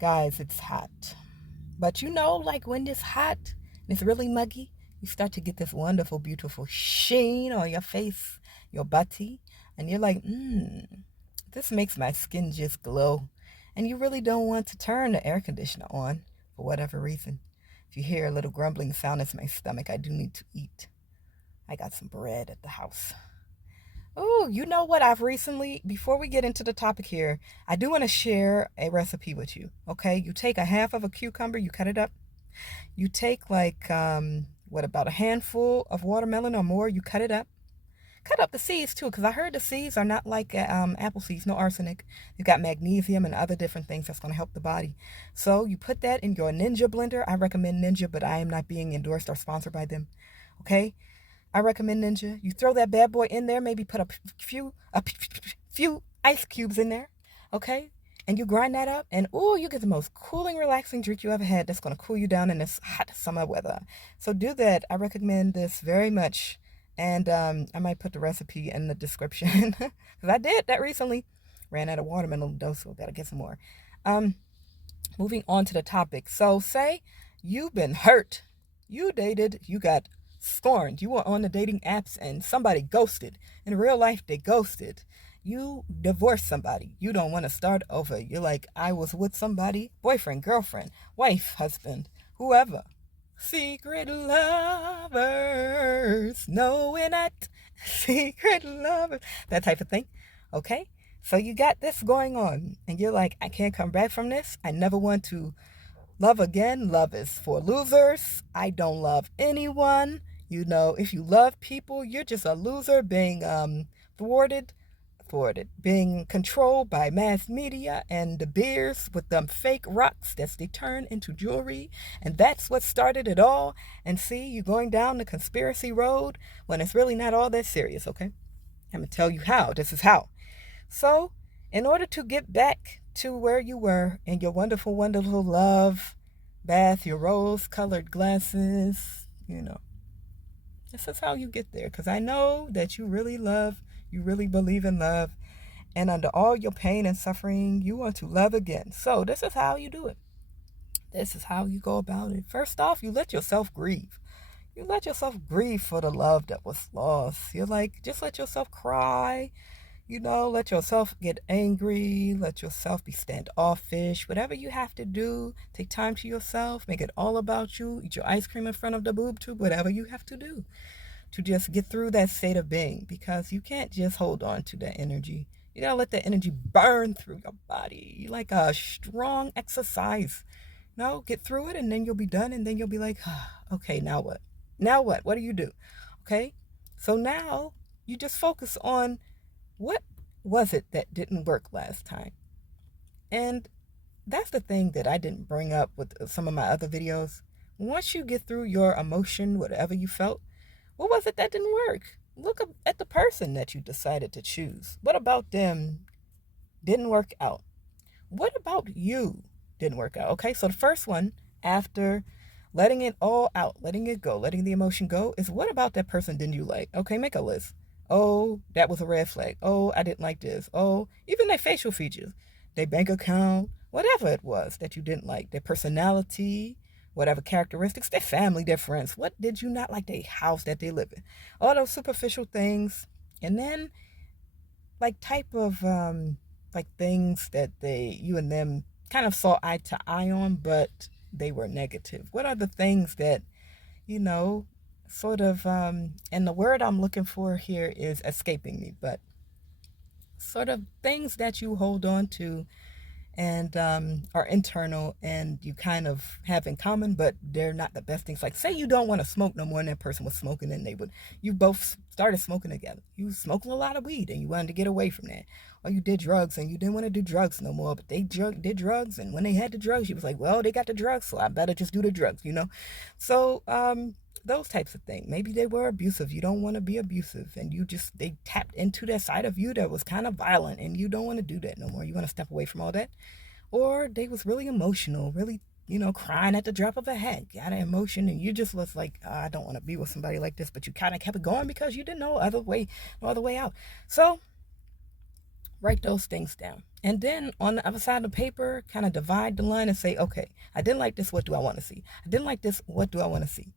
Guys, it's hot. But you know, like when it's hot and it's really muggy, you start to get this wonderful, beautiful sheen on your face, your body, and you're like, this makes my skin just glow. And you really don't want to turn the air conditioner on for whatever reason. If you hear a little grumbling sound, it's my stomach. I do need to eat. I got some bread at the house. Oh, you know what I've recently, before we get into the topic here, I do want to share a recipe with you. Okay, you take a half of a cucumber, you cut it up. You take like, what about a handful of watermelon or more, you cut it up. Cut up the seeds too, because I heard the seeds are not like apple seeds, no arsenic. You've got magnesium and other different things that's going to help the body. So you put that in your Ninja blender. I recommend Ninja, but I am not being endorsed or sponsored by them. Okay, I recommend Ninja. You throw that bad boy in there, maybe put a few ice cubes in there, okay? And you grind that up, and oh, you get the most cooling, relaxing drink you ever had that's going to cool you down in this hot summer weather. So do that. I recommend this very much. And I might put the recipe in the description because I did that recently. Ran out of watermelon though, so gotta get some more. Um, Moving on to the topic. So say you've been hurt. You dated, you got scorned. You were on the dating apps and somebody ghosted. In real life, they ghosted. You divorced somebody. You don't want to start over. You're like, I was with somebody, boyfriend, girlfriend, wife, husband, whoever. Secret lovers. No, we're not secret lovers. That type of thing. Okay? So you got this going on, and you're like, I can't come back from this. I never want to love again. Love is for losers. I don't love anyone. You know, if you love people, you're just a loser being thwarted, being controlled by mass media and the beers with them fake rocks that they turn into jewelry. And that's what started it all. And see, you going down the conspiracy road when it's really not all that serious, okay? I'm going to tell you how. This is how. So, in order to get back to where you were in your wonderful, wonderful love bath, your rose-colored glasses, this is how you get there. Because I know that you really love, you really believe in love, and under all your pain and suffering, you want to love again. So, this is how you do it. This is how you go about it. First off, you let yourself grieve. You let yourself grieve for the love that was lost. You're like, just let yourself cry. Let yourself get angry, let yourself be standoffish, whatever you have to do, take time to yourself, make it all about you, eat your ice cream in front of the boob tube, whatever you have to do to just get through that state of being, because you can't just hold on to that energy. You gotta let that energy burn through your body like a strong exercise. Get through it and then you'll be done, and then you'll be like, okay, now what? Now what? What do you do? Okay? So now you just focus on what was it that didn't work last time? And that's the thing that I didn't bring up with some of my other videos. Once you get through your emotion, whatever you felt, what was it that didn't work? Look at the person that you decided to choose. What about them didn't work out? What about you didn't work out? Okay, so the first one, after letting it all out, letting it go, letting the emotion go, is what about that person didn't you like? Okay, make a list. Oh, that was a red flag. Oh, I didn't like this. Oh, even their facial features, their bank account, whatever it was that you didn't like, their personality, whatever characteristics, their family, their friends. What did you not like? Their house that they live in. All those superficial things. And then, like, type of, like, things that you and them kind of saw eye to eye on, but they were negative. What are the things that, you know, sort of, and the word I'm looking for here is escaping me, but sort of things that you hold on to and are internal and you kind of have in common, but they're not the best things. Like, say you don't want to smoke no more and that person was smoking, and you both started smoking together. You was smoking a lot of weed and you wanted to get away from that. Or you did drugs and you didn't want to do drugs no more, but they did drugs, and when they had the drugs, you was like, well, they got the drugs, so I better just do the drugs. So, those types of things. Maybe they were abusive. You don't want to be abusive, and they tapped into that side of you that was kind of violent, and you don't want to do that no more. You want to step away from all that. Or they was really emotional, really, crying at the drop of a hat, got an emotion, and you just was like, I don't want to be with somebody like this, but you kind of kept it going because you didn't know no other way out. So Write those things down. And then on the other side of the paper, kind of divide the line and say, okay, I didn't like this. What do I want to see? I didn't like this. What do I want to see?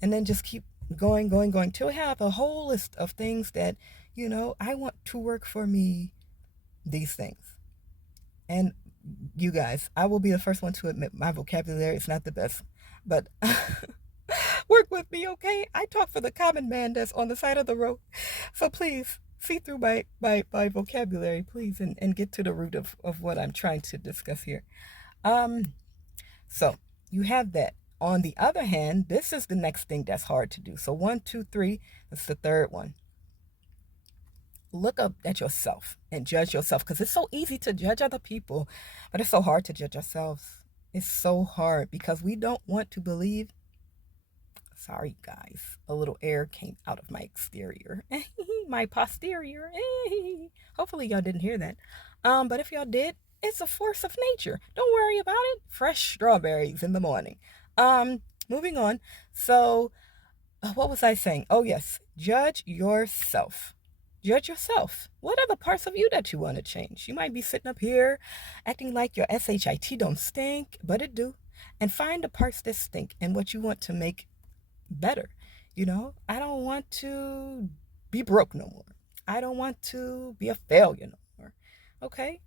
And then just keep going, going, going till I have a whole list of things that, I want to work for me, these things. And you guys, I will be the first one to admit my vocabulary is not the best, but work with me, okay? I talk for the common man that's on the side of the road. So please see through my vocabulary, please, and get to the root of what I'm trying to discuss here. So you have that. On the other hand, this is the next thing that's hard to do. So 1, 2, 3, that's the third one. Look up at yourself and judge yourself, because it's so easy to judge other people, but it's so hard to judge ourselves. It's so hard because we don't want to believe. Sorry, guys. A little air came out of my exterior. My posterior. Hopefully y'all didn't hear that. But if y'all did, it's a force of nature. Don't worry about it. Fresh strawberries in the morning. Moving on. So, what was I saying? Oh, yes. Judge yourself. Judge yourself. What are the parts of you that you want to change? You might be sitting up here acting like your SHIT don't stink, but it do. And find the parts that stink and what you want to make better. I don't want to be broke no more. I don't want to be a failure no more. Okay?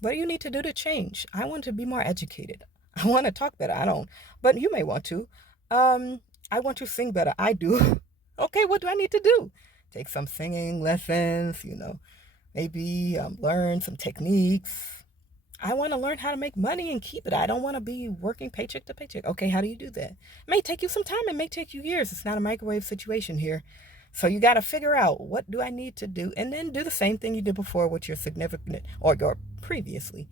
What do you need to do to change? I want to be more educated. I want to talk better. I don't, but you may want to. I want to sing better. I do. Okay, what do I need to do? Take some singing lessons, maybe learn some techniques. I want to learn how to make money and keep it. I don't want to be working paycheck to paycheck. Okay, how do you do that? It may take you some time. It may take you years. It's not a microwave situation here. So you got to figure out, what do I need to do? And then do the same thing you did before with your significant, or your previously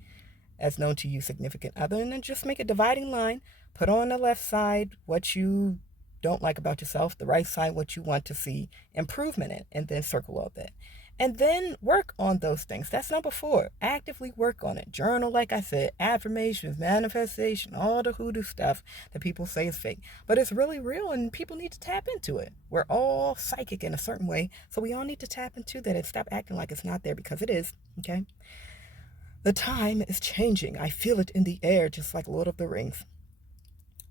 as known to you significant other. And then just make a dividing line. Put on the left side what you don't like about yourself, the right side what you want to see improvement in, and then circle all that. And then work on those things. That's number 4. Actively work on it. Journal, like I said, affirmations, manifestation, all the hoodoo stuff that people say is fake. But it's really real, and people need to tap into it. We're all psychic in a certain way, so we all need to tap into that and stop acting like it's not there, because it is, okay? The time is changing. I feel it in the air, just like Lord of the Rings.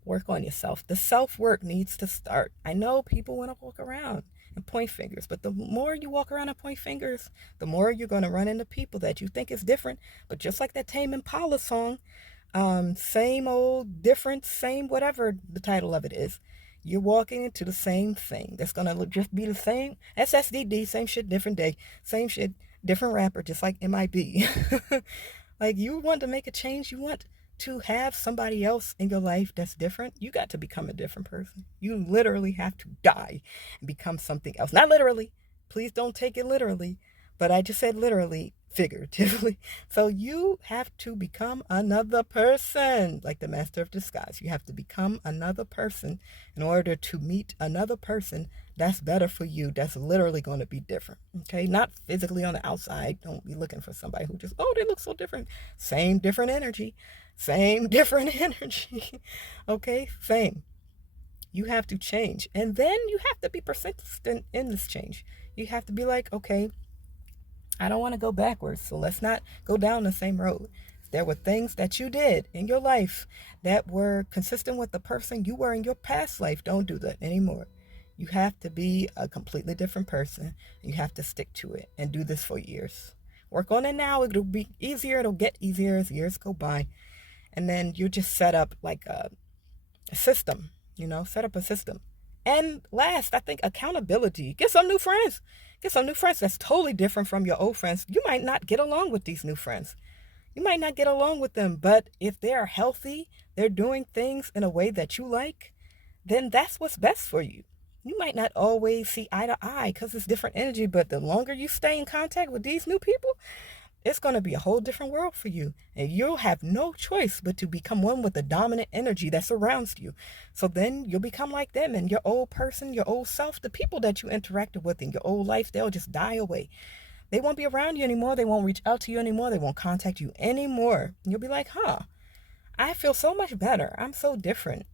Work on yourself. The self-work needs to start. I know people want to walk around and point fingers, but the more you walk around and point fingers, the more you're going to run into people that you think is different. But just like that Tame Impala song, same old, different, same whatever the title of it is, you're walking into the same thing. That's going to just be the same. SSDD, same shit, different day. Same shit, different rapper, just like MIB. Like, you want to make a change, you want to have somebody else in your life that's different, you got to become a different person. You literally have to die and become something else. Not literally. Please don't take it literally. But I just said literally, figuratively. So you have to become another person, like the master of disguise. You have to become another person in order to meet another person that's better for you, that's literally going to be different. Okay? Not physically on the outside. Don't be looking for somebody who just, oh, they look so different. Same different energy. Same different energy. Okay? Same. You have to change. And then you have to be persistent in this change. You have to be like, okay, I don't want to go backwards, so let's not go down the same road. There were things that you did in your life that were consistent with the person you were in your past life. Don't do that anymore. You have to be a completely different person. You have to stick to it and do this for years. Work on it now. It'll be easier. It'll get easier as years go by. And then you just set up like a system, set up a system. And last, I think accountability. Get some new friends. Get some new friends that's totally different from your old friends. You might not get along with these new friends. You might not get along with them, but if they're healthy, they're doing things in a way that you like, then that's what's best for you. You might not always see eye to eye because it's different energy, but the longer you stay in contact with these new people, it's going to be a whole different world for you. And you'll have no choice but to become one with the dominant energy that surrounds you. So then you'll become like them, and your old person, your old self, the people that you interacted with in your old life, they'll just die away. They won't be around you anymore. They won't reach out to you anymore. They won't contact you anymore. And you'll be like, I feel so much better. I'm so different.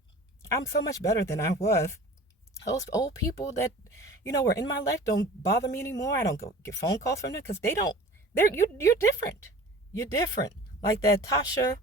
I'm so much better than I was. Those old people that, were in my life don't bother me anymore. I don't go get phone calls from them because they don't You're different. You're different. Like that Tasha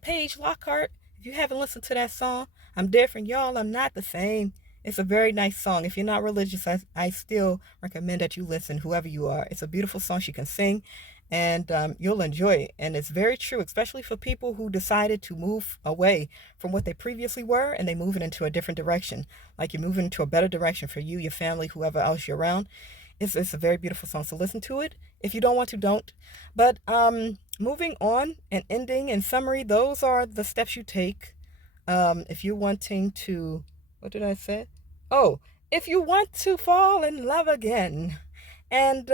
Page Lockhart. If you haven't listened to that song, I'm different, y'all. I'm not the same. It's a very nice song. If you're not religious, I still recommend that you listen, whoever you are. It's a beautiful song. She can sing, and you'll enjoy it. And it's very true, especially for people who decided to move away from what they previously were and they moving into a different direction. Like you're moving into a better direction for you, your family, whoever else you're around. It's a very beautiful song. So listen to it. If you don't want to, don't. But moving on and ending in summary, those are the steps you take. If you're wanting to, what did I say? Oh, if you want to fall in love again and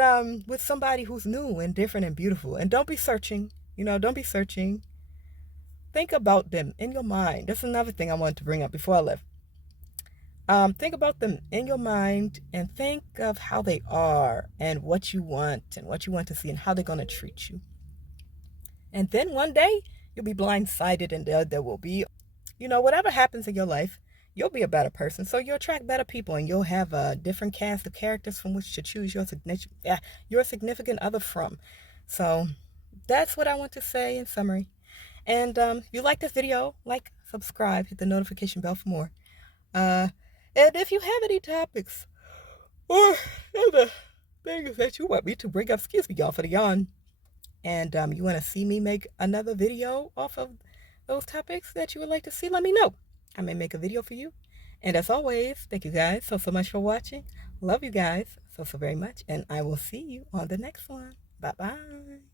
with somebody who's new and different and beautiful, and don't be searching, don't be searching. Think about them in your mind. That's another thing I wanted to bring up before I left. Think about them in your mind and think of how they are and what you want to see and how they're going to treat you. And then one day you'll be blindsided and there will be, whatever happens in your life, you'll be a better person. So you'll attract better people and you'll have a different cast of characters from which to choose your significant other from. So that's what I want to say in summary. And if you like this video, like, subscribe, hit the notification bell for more. And if you have any topics or other things that you want me to bring up, excuse me, y'all, for the yawn, and you want to see me make another video off of those topics that you would like to see, let me know. I may make a video for you. And as always, thank you guys so much for watching. Love you guys so very much. And I will see you on the next one. Bye-bye.